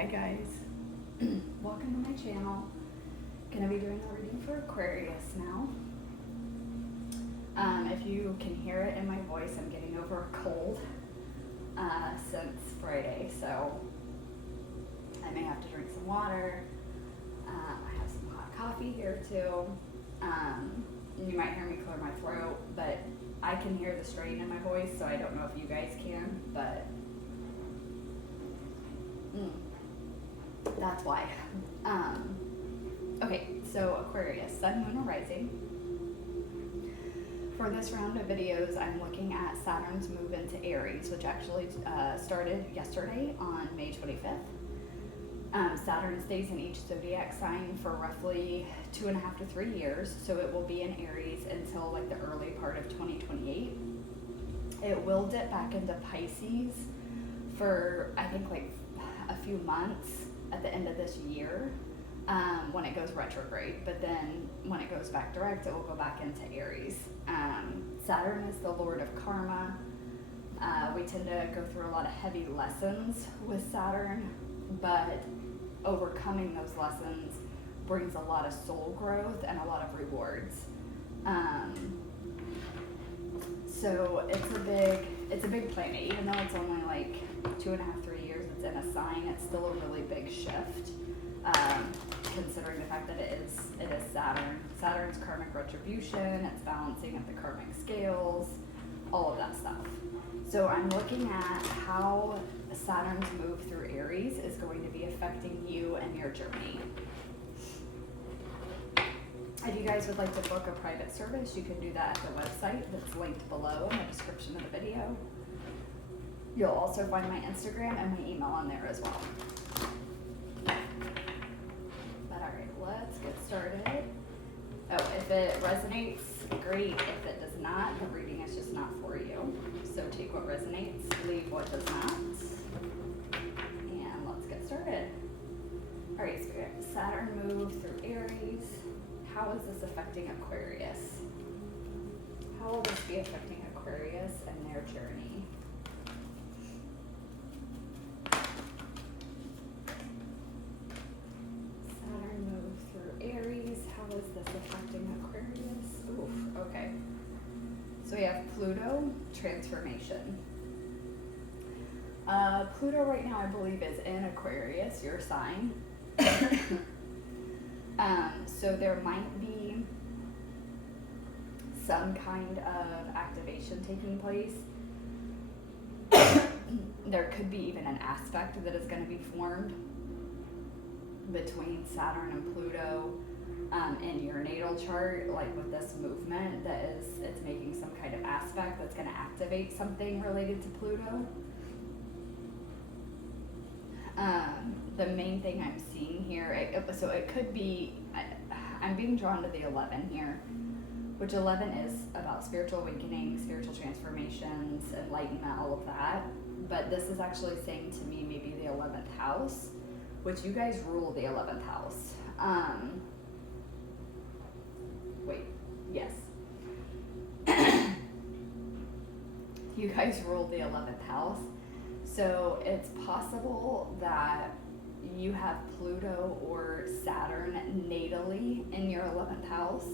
Hi guys, welcome to my channel. Gonna be doing a reading for Aquarius now. If you can hear it in my voice, I'm getting over a cold since Friday, so I may have to drink some water. I have some hot coffee here too. You might hear me clear my throat, but I can hear the strain in my voice, so I don't know if you guys can, but that's why. Okay, so Aquarius, Sun, Moon, or Rising. For this round of videos, I'm looking at Saturn's move into Aries, which actually started yesterday on May 25th. Saturn stays in each zodiac sign for roughly 2.5 to 3 years, so it will be in Aries until like the early part of 2028. It will dip back into Pisces for, I think, like a few months at the end of this year when it goes retrograde, but then when it goes back direct, it will go back into Aries. Saturn is the Lord of Karma. We tend to go through a lot of heavy lessons with Saturn, but overcoming those lessons brings a lot of soul growth and a lot of rewards. So it's a big planet, even though it's only like 2.5, 3 years it's in a sign. It's still a really big shift, considering the fact that it is Saturn. Saturn's karmic retribution, it's balancing of the karmic scales, all of that stuff. So I'm looking at how Saturn's move through Aries is going to be affecting you and your journey. If you guys would like to book a private service, you can do that at the website that's linked below in the description of the video. You'll also find my Instagram and my email on there as well. But alright, let's get started. Oh, if it resonates, great. If it does not, the reading is just not for you. So take what resonates, leave what does not. And let's get started. Alright, so we got Saturn move through Aries. How is this affecting Aquarius? How will this be affecting Aquarius and their journey? Saturn move through Aries. How is this affecting Aquarius? Oof, okay. So we have Pluto, transformation. Pluto right now, I believe, is in Aquarius, your sign. So there might be some kind of activation taking place. There could be even an aspect that is going to be formed between Saturn and Pluto in your natal chart, like with this movement it's making some kind of aspect that's going to activate something related to Pluto. The main thing I'm seeing here, so it could be, I'm being drawn to the 11 here, which 11 is about spiritual awakening, spiritual transformations, enlightenment, all of that. But this is actually saying to me maybe the 11th house, which you guys rule the 11th house. Wait, yes. You guys rule the 11th house. So it's possible that you have Pluto or Saturn natally in your 11th house.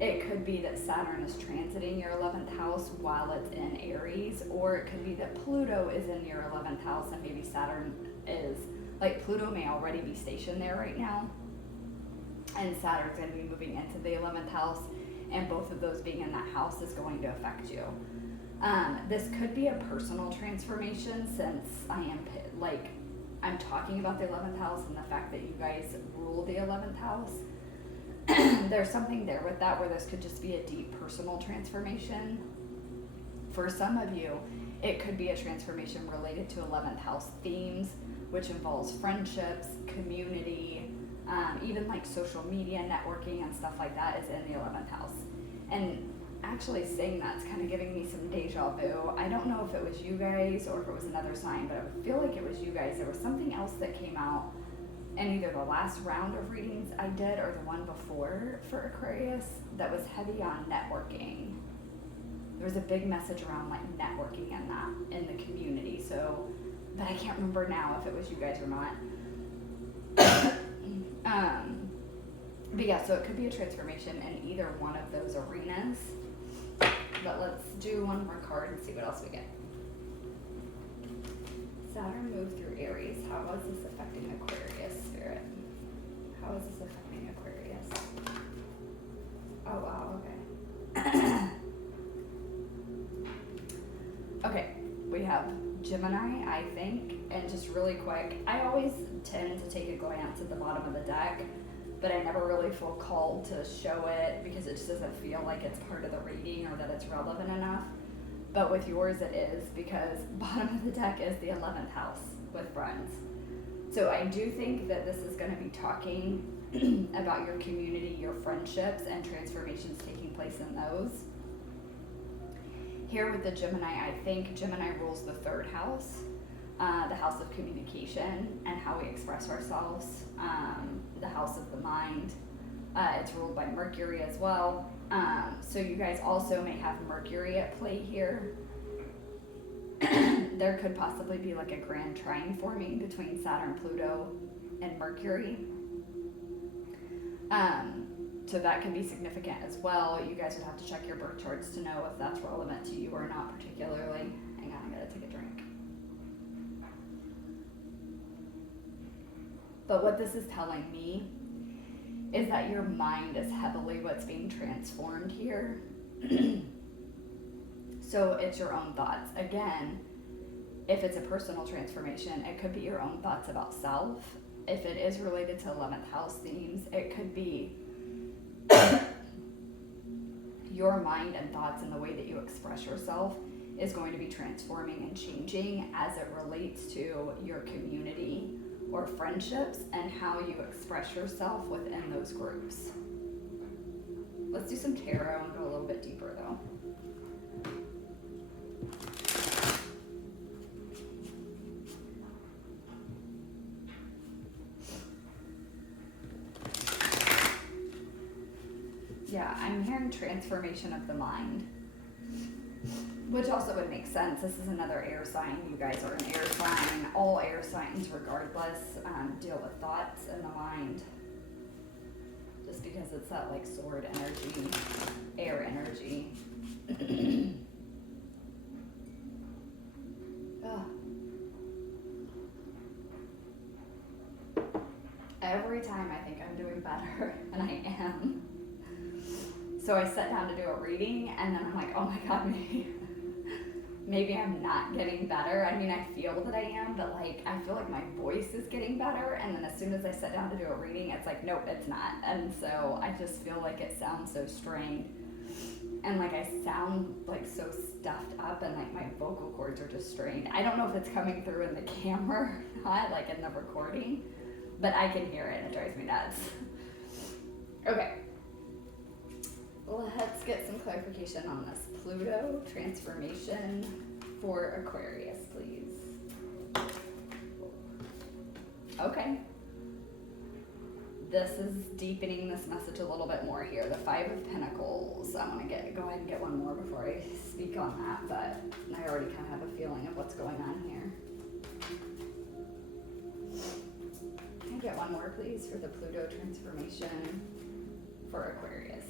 It could be that Saturn is transiting your 11th house while it's in Aries, or it could be that Pluto is in your 11th house and maybe Saturn is, like Pluto may already be stationed there right now, and Saturn's going to be moving into the 11th house, and both of those being in that house is going to affect you. This could be a personal transformation, since I'm talking about the 11th house and the fact that you guys rule the 11th house. There's something there with that where this could just be a deep personal transformation. For some of you, it could be a transformation related to 11th house themes, which involves friendships, community, even like social media networking and stuff like that is in the 11th house. And actually saying that's kind of giving me some deja vu. I don't know if it was you guys or if it was another sign, but I feel like it was you guys. There was something else that came out in either the last round of readings I did or the one before for Aquarius that was heavy on networking. There was a big message around like networking and that in the community. So but I can't remember now if it was you guys or not. But yeah, so it could be a transformation in either one of those arenas. But let's do one more card and see what else we get. Saturn moved through Aries. How is this affecting Aquarius, Spirit? How is this affecting Aquarius? Oh, wow, okay. Okay, we have Gemini, I think, and just really quick, I always tend to take a glance at the bottom of the deck, but I never really feel called to show it because it just doesn't feel like it's part of the reading or that it's relevant enough. But with yours it is, because bottom of the deck is the 11th house with friends. So I do think that this is going to be talking about your community, your friendships, and transformations taking place in those. Here with the Gemini, I think Gemini rules the 3rd house, the house of communication and how we express ourselves, the house of the mind. It's ruled by Mercury as well. So you guys also may have Mercury at play here. There could possibly be like a grand trine forming between Saturn, Pluto, and Mercury. So that could be significant as well. You guys would have to check your birth charts to know if that's relevant to you or not particularly. Hang on, I gotta take a drink. But what this is telling me is that your mind is heavily what's being transformed here. So it's your own thoughts. Again, if it's a personal transformation, it could be your own thoughts about self. If it is related to 11th house themes, it could be your mind and thoughts and the way that you express yourself is going to be transforming and changing as it relates to your community or friendships and how you express yourself within those groups. Let's do some tarot and go a little bit deeper though. Yeah, I'm hearing transformation of the mind, which also would make sense. This is another air sign. You guys are an air sign. All air signs, regardless, deal with thoughts in the mind. Just because it's that like sword energy, air energy. Every time I think I'm doing better, and I am. So I sat down to do a reading, and then I'm like, oh my God, maybe I'm not getting better. I mean, I feel that I am, but like, I feel like my voice is getting better. And then as soon as I sit down to do a reading, it's like, nope, it's not. And so I just feel like it sounds so strained. And like, I sound like so stuffed up, and like my vocal cords are just strained. I don't know if it's coming through in the camera or not, like in the recording, but I can hear it and it drives me nuts. Okay. Let's get some clarification on this Pluto transformation for Aquarius, please. Okay. This is deepening this message a little bit more here. The 5 of Pentacles. I want to go ahead and get one more before I speak on that, but I already kind of have a feeling of what's going on here. Can I get one more, please, for the Pluto transformation for Aquarius?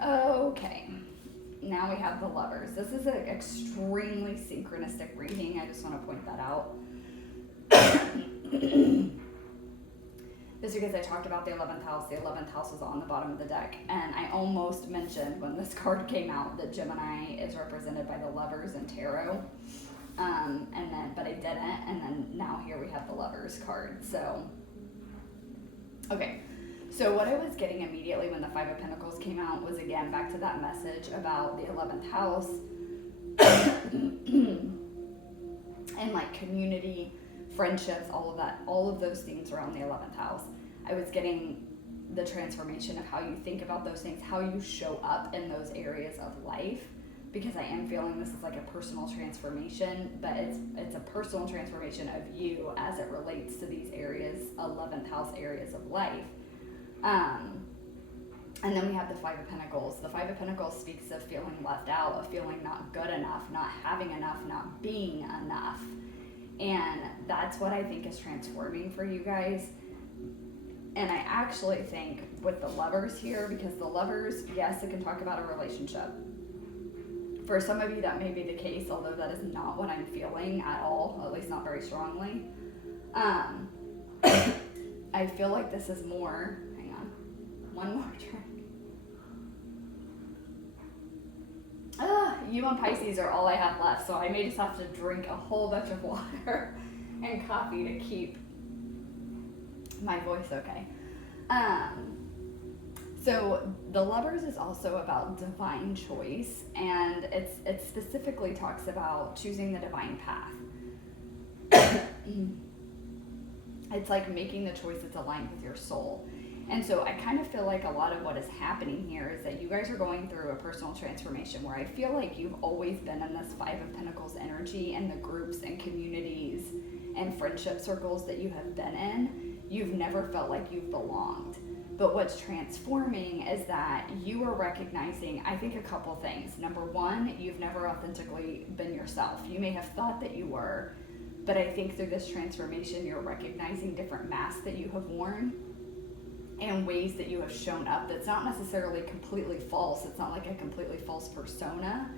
Okay, now we have the Lovers. This is an extremely synchronistic reading. I just want to point that out. This is because I talked about the 11th house. The 11th house was on the bottom of the deck, and I almost mentioned when this card came out that Gemini is represented by the Lovers in tarot. But I didn't, and then now here we have the Lovers card. So, okay. So what I was getting immediately when the 5 of Pentacles came out was, again, back to that message about the 11th house and like community, friendships, all of that, all of those things around the 11th house. I was getting the transformation of how you think about those things, how you show up in those areas of life, because I am feeling this is like a personal transformation, but it's a personal transformation of you as it relates to these areas, 11th house areas of life. And then we have the Five of Pentacles. The Five of Pentacles speaks of feeling left out, of feeling not good enough, not having enough, not being enough. And that's what I think is transforming for you guys. And I actually think with the Lovers here, because the Lovers, yes, it can talk about a relationship. For some of you, that may be the case, although that is not what I'm feeling at all, at least not very strongly. I feel like this is more, hang on, one more drink. You and Pisces are all I have left, so I may just have to drink a whole bunch of water and coffee to keep my voice okay. So the Lovers is also about divine choice, and it specifically talks about choosing the divine path. It's like making the choice that's aligned with your soul. And so I kind of feel like a lot of what is happening here is that you guys are going through a personal transformation where I feel like you've always been in this Five of Pentacles energy, and the groups and communities and friendship circles that you have been in, you've never felt like you've belonged. But what's transforming is that you are recognizing, I think, a couple things. Number one, you've never authentically been yourself. You may have thought that you were, but I think through this transformation, you're recognizing different masks that you have worn and ways that you have shown up that's not necessarily completely false. It's not like a completely false persona,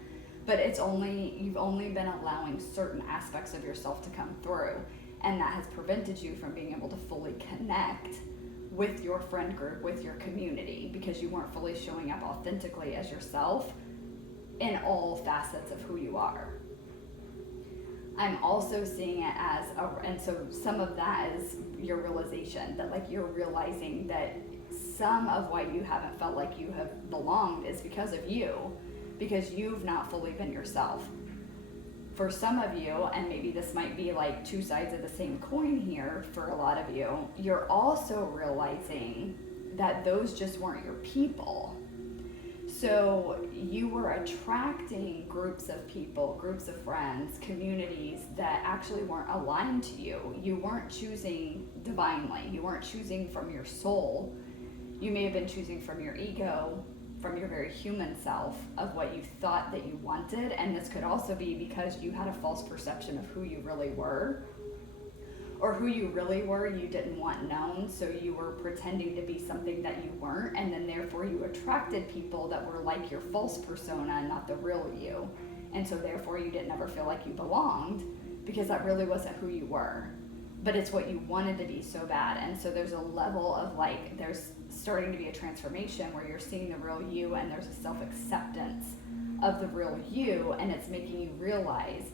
but you've only been allowing certain aspects of yourself to come through, and that has prevented you from being able to fully connect with your friend group, with your community, because you weren't fully showing up authentically as yourself in all facets of who you are. I'm also seeing it as and so some of that is your realization that, like, you're realizing that some of why you haven't felt like you have belonged is because of you, because you've not fully been yourself. For some of you, and maybe this might be like two sides of the same coin here for a lot of you, you're also realizing that those just weren't your people. So you were attracting groups of people, groups of friends, communities that actually weren't aligned to you. You weren't choosing divinely. You weren't choosing from your soul. You may have been choosing from your ego, from your very human self, of what you thought that you wanted. And this could also be because you had a false perception of who you really were, or who you really were you didn't want known, so you were pretending to be something that you weren't, and then therefore you attracted people that were like your false persona and not the real you. And so therefore you didn't ever feel like you belonged, because that really wasn't who you were, but it's what you wanted to be so bad. And so there's a level of, like, there's starting to be a transformation where you're seeing the real you, and there's a self-acceptance of the real you, and it's making you realize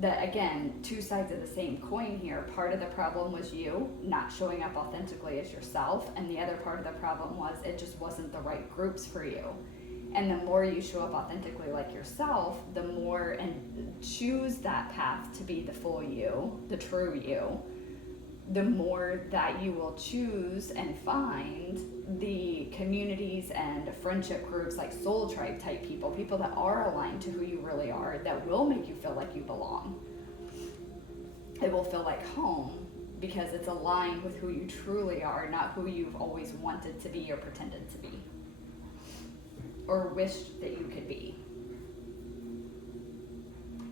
that, again, two sides of the same coin here. Part of the problem was you not showing up authentically as yourself, and the other part of the problem was it just wasn't the right groups for you. And the more you show up authentically like yourself, the more, and choose that path to be the full you, the true you, the more that you will choose and find the communities and friendship groups, like soul tribe type people that are aligned to who you really are, that will make you feel like you belong. It will feel like home, because it's aligned with who you truly are, not who you've always wanted to be or pretended to be, or wished that you could be.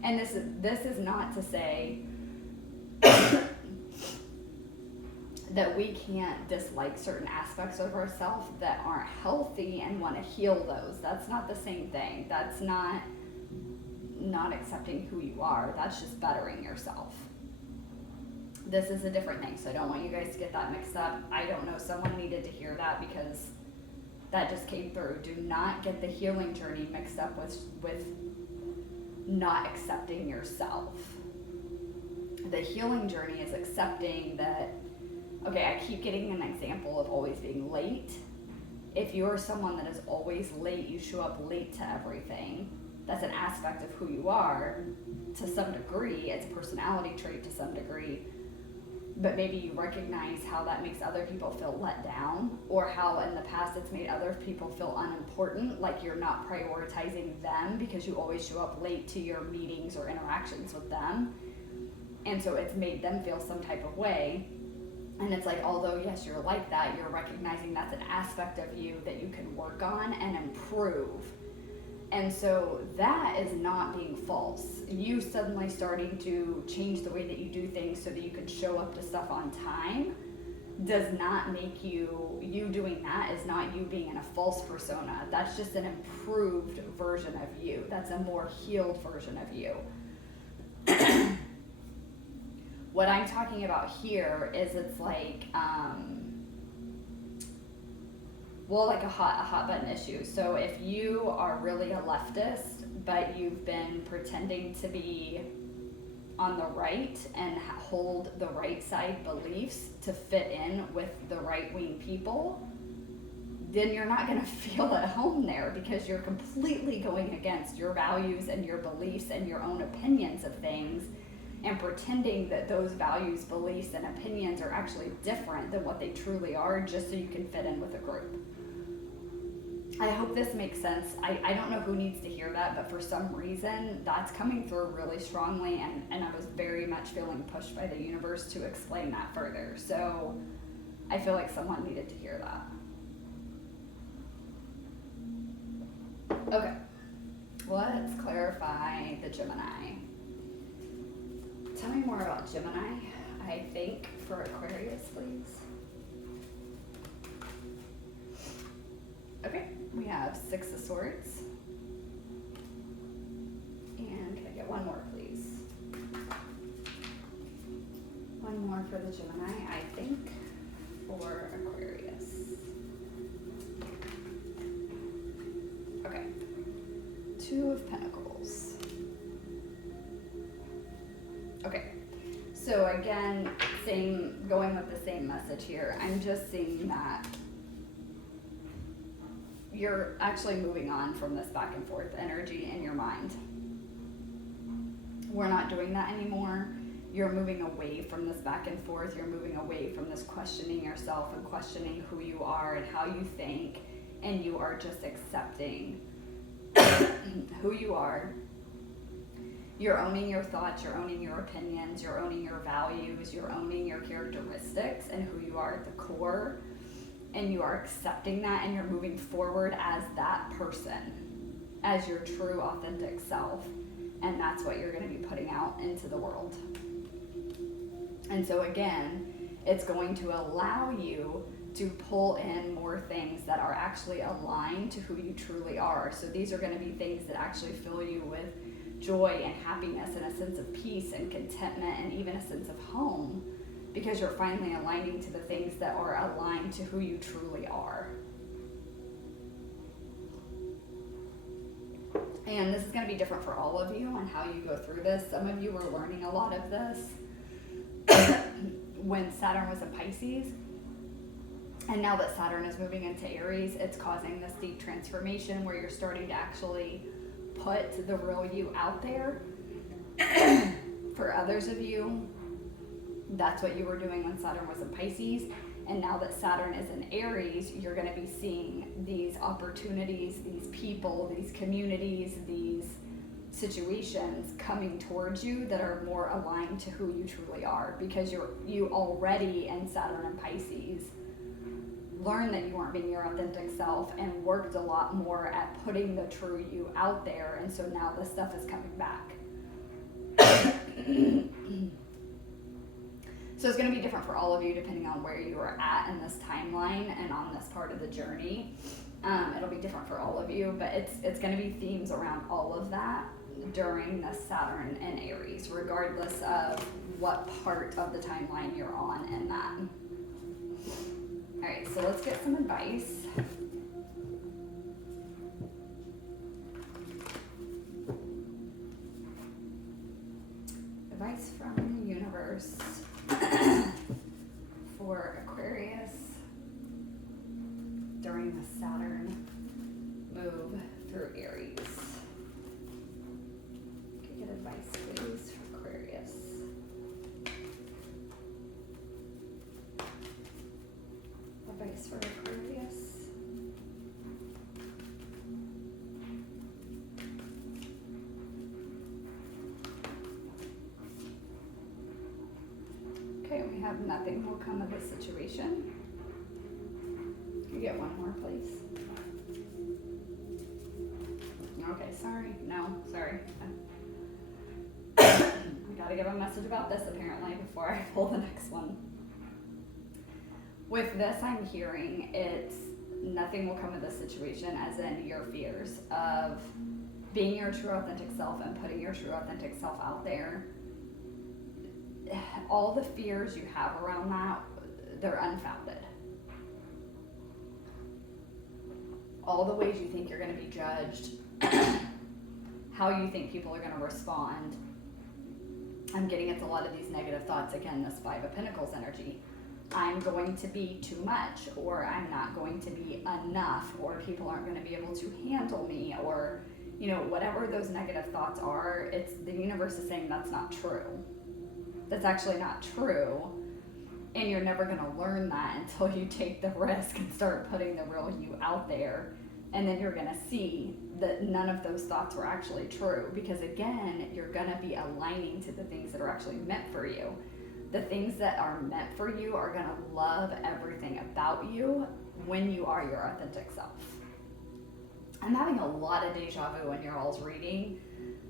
And this is not to say that we can't dislike certain aspects of ourselves that aren't healthy and want to heal those. That's not the same thing. That's not accepting who you are. That's just bettering yourself. This is a different thing, so I don't want you guys to get that mixed up. I don't know, someone needed to hear that because that just came through. Do not get the healing journey mixed up with not accepting yourself. The healing journey is accepting that, okay, I keep getting an example of always being late. If you're someone that is always late, you show up late to everything, that's an aspect of who you are to some degree. It's a personality trait to some degree. But maybe you recognize how that makes other people feel let down, or how in the past it's made other people feel unimportant, like you're not prioritizing them because you always show up late to your meetings or interactions with them. And so it's made them feel some type of way. And it's like, although yes, you're like that, you're recognizing that's an aspect of you that you can work on and improve. And so that is not being false. You suddenly starting to change the way that you do things so that you can show up to stuff on time does not make you doing that is not you being in a false persona. That's just an improved version of you. That's a more healed version of you. What I'm talking about here is it's like, like a hot button issue. So if you are really a leftist, but you've been pretending to be on the right and hold the right side beliefs to fit in with the right wing people, then you're not going to feel at home there, because you're completely going against your values and your beliefs and your own opinions of things, and pretending that those values, beliefs, and opinions are actually different than what they truly are, just so you can fit in with a group. I hope this makes sense. I don't know who needs to hear that, but for some reason that's coming through really strongly, and I was very much feeling pushed by the universe to explain that further. So I feel like someone needed to hear that. Okay, let's clarify the Gemini. Tell me more about Gemini, I think, for Aquarius, please. Okay, we have 6 of Swords. And can I get one more, please? One more for the Gemini, I think, for Aquarius. Okay, 2 of Pentacles. Okay, so again, going with the same message here. I'm just seeing that you're actually moving on from this back and forth energy in your mind. We're not doing that anymore. You're moving away from this back and forth. You're moving away from this questioning yourself and questioning who you are and how you think, and you are just accepting who you are. You're owning your thoughts, you're owning your opinions, you're owning your values, you're owning your characteristics and who you are at the core, and you are accepting that, and you're moving forward as that person, as your true authentic self, and that's what you're going to be putting out into the world. And so again, it's going to allow you to pull in more things that are actually aligned to who you truly are. So these are going to be things that actually fill you with joy and happiness and a sense of peace and contentment and even a sense of home, because you're finally aligning to the things that are aligned to who you truly are. And this is going to be different for all of you on how you go through this. Some of you were learning a lot of this when Saturn was in Pisces. And now that Saturn is moving into Aries, it's causing this deep transformation where you're starting to actually put the real you out there. For others of you, that's what you were doing when Saturn was in Pisces. And now that Saturn is in Aries, you're going to be seeing these opportunities, these people, these communities, these situations coming towards you that are more aligned to who you truly are, because you already in Saturn and Pisces learned that you weren't being your authentic self and worked a lot more at putting the true you out there, and so now this stuff is coming back. So it's going to be different for all of you depending on where you are at in this timeline and on this part of the journey. It'll be different for all of you, but it's going to be themes around all of that during the Saturn and Aries, regardless of what part of the timeline you're on in that. All right, so let's get some advice. Advice from the universe for Aquarius during the Saturn move through Aries. Can you get advice, please, for Aquarius? Advice for Aquarius. Okay, we have have nothing will come of this situation. Can you get one more, please? Okay, sorry. No, sorry. I gotta give a message about this apparently before I pull the next one. With this, I'm hearing it's nothing will come of this situation, as in your fears of being your true authentic self and putting your true authentic self out there. All the fears you have around that, they're unfounded. All the ways you think you're going to be judged, how you think people are going to respond. I'm getting it's a lot of these negative thoughts. Again, this Five of Pentacles energy. I'm going to be too much, or I'm not going to be enough, or people aren't going to be able to handle me, or, you know, whatever those negative thoughts are, it's the universe is saying that's not true. That's actually not true. And you're never going to learn that until you take the risk and start putting the real you out there. And then you're going to see that none of those thoughts were actually true. Because again, you're going to be aligning to the things that are actually meant for you. The things that are meant for you are going to love everything about you when you are your authentic self. I'm having a lot of deja vu when you're all's reading.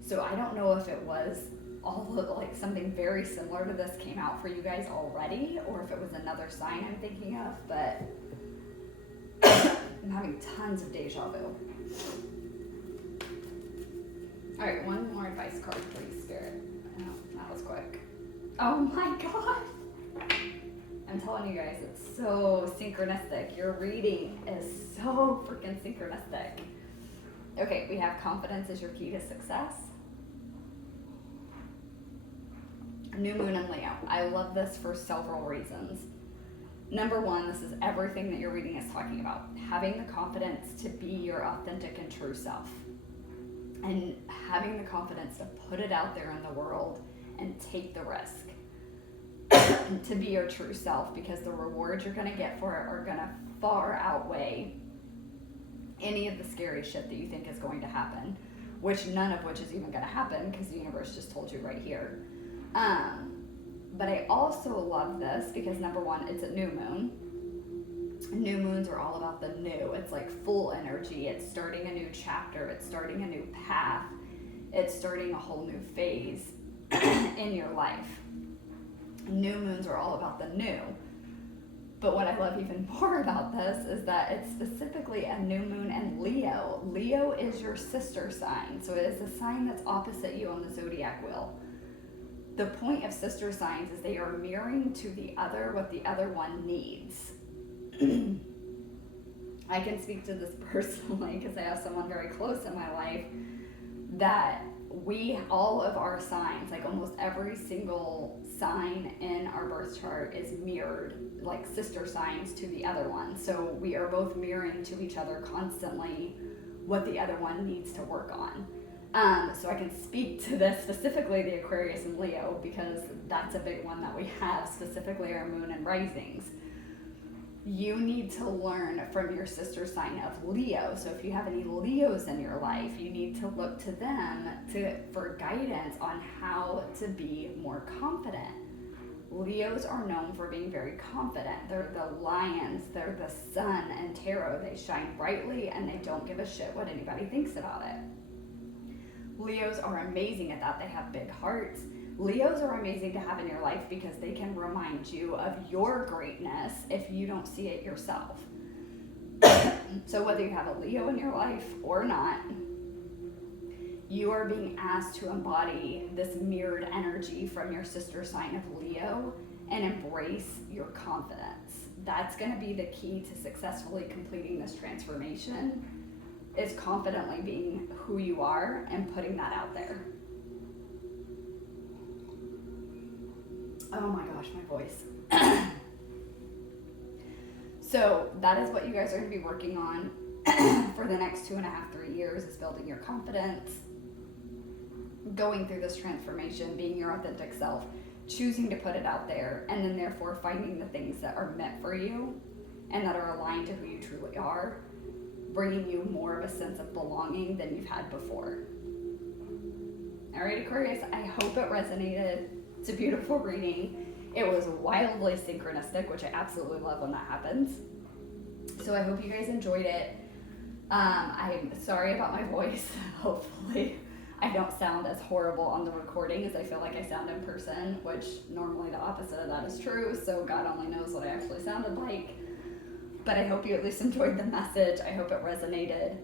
So I don't know if it was all of, like, something very similar to this came out for you guys already, or if it was another sign I'm thinking of, but I'm having tons of deja vu. All right, one more advice card, please, Spirit. Oh, that was quick. Oh my God. I'm telling you guys, it's so synchronistic. Your reading is so freaking synchronistic. Okay, we have confidence is your key to success. New Moon and Leo. I love this for several reasons. Number one, this is everything that your reading is talking about. Having the confidence to be your authentic and true self. And having the confidence to put it out there in the world and take the risk to be your true self, because the rewards you're going to get for it are going to far outweigh any of the scary shit that you think is going to happen, which none of which is even going to happen because the universe just told you right here. But I also love this because, number one, it's a new moon. New moons are all about the new. It's like full energy. It's starting a new chapter. It's starting a new path. It's starting a whole new phase in your life. New moons are all about the new. But what I love even more about this is that it's specifically a new moon in Leo. Leo is your sister sign. So it is a sign that's opposite you on the zodiac wheel. The point of sister signs is they are mirroring to the other what the other one needs. I can speak to this personally because I have someone very close in my life that all of our signs, like almost every single sign in our birth chart is mirrored, like sister signs to the other one. So we are both mirroring to each other constantly what the other one needs to work on. So I can speak to this, specifically the Aquarius and Leo, because that's a big one that we have, specifically our moon and risings. You need to learn from your sister sign of Leo. So if you have any Leos in your life, you need to look to them for guidance on how to be more confident. Leos are known for being very confident. They're the lions, they're the sun and tarot. They shine brightly and they don't give a shit what anybody thinks about it. Leos are amazing at that. They have big hearts. Leos are amazing to have in your life because they can remind you of your greatness if you don't see it yourself. So whether you have a Leo in your life or not, you are being asked to embody this mirrored energy from your sister sign of Leo and embrace your confidence. That's going to be the key to successfully completing this transformation, is confidently being who you are and putting that out there. Oh my gosh, my voice. So that is what you guys are going to be working on for the next 2.5, 3 years, is building your confidence, going through this transformation, being your authentic self, choosing to put it out there, and then therefore finding the things that are meant for you and that are aligned to who you truly are, bringing you more of a sense of belonging than you've had before. All right, Aquarius, I hope it resonated. It's a beautiful reading. It was wildly synchronistic, which I absolutely love when that happens. So I hope you guys enjoyed it. I'm sorry about my voice. Hopefully I don't sound as horrible on the recording as I feel like I sound in person, which normally the opposite of that is true, so God only knows what I actually sounded like. But I hope you at least enjoyed the message. I hope it resonated.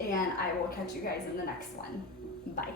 And I will catch you guys in the next one. Bye.